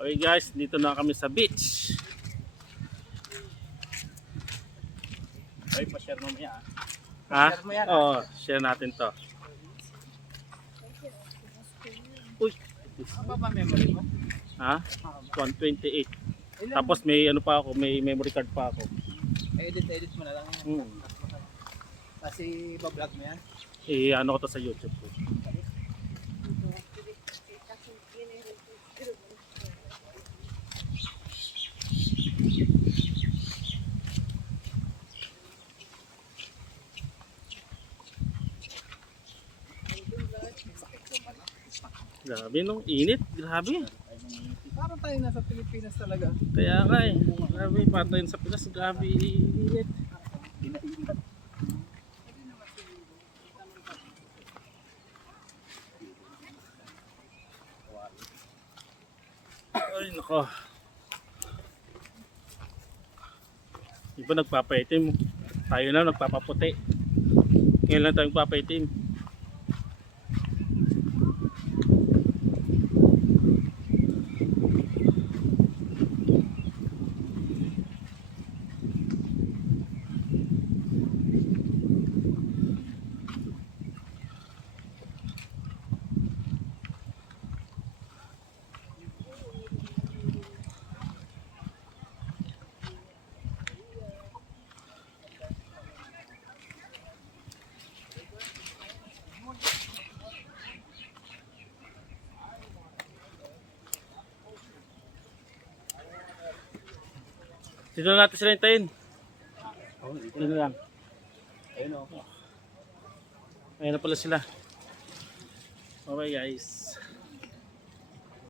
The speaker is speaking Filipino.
Okay guys, dito na kami sa beach. Ay, pa-share mamaya. Ha? Share mo yan. Oo, share natin to. Uy, Ano ba memory mo? ha? 128. Tapos may ano pa ako, may memory card pa ako. Edit mo na lang yan. Hmm. Kasi bablog mo yan. Ano ko to sa YouTube ko. Grabe nung init, grabe. Parang tayo nasa Pilipinas talaga. Kaya nga eh, grabe, patayin sa Pinas, grabe init. Ay nako. Iba nagpapaitim, tayo na nagpapaputi. Ngayon lang tayo nagpapaitim. Dito na natin sila hintayin. Dito na lang. Ayun o. Ayan na pala sila. Okay guys.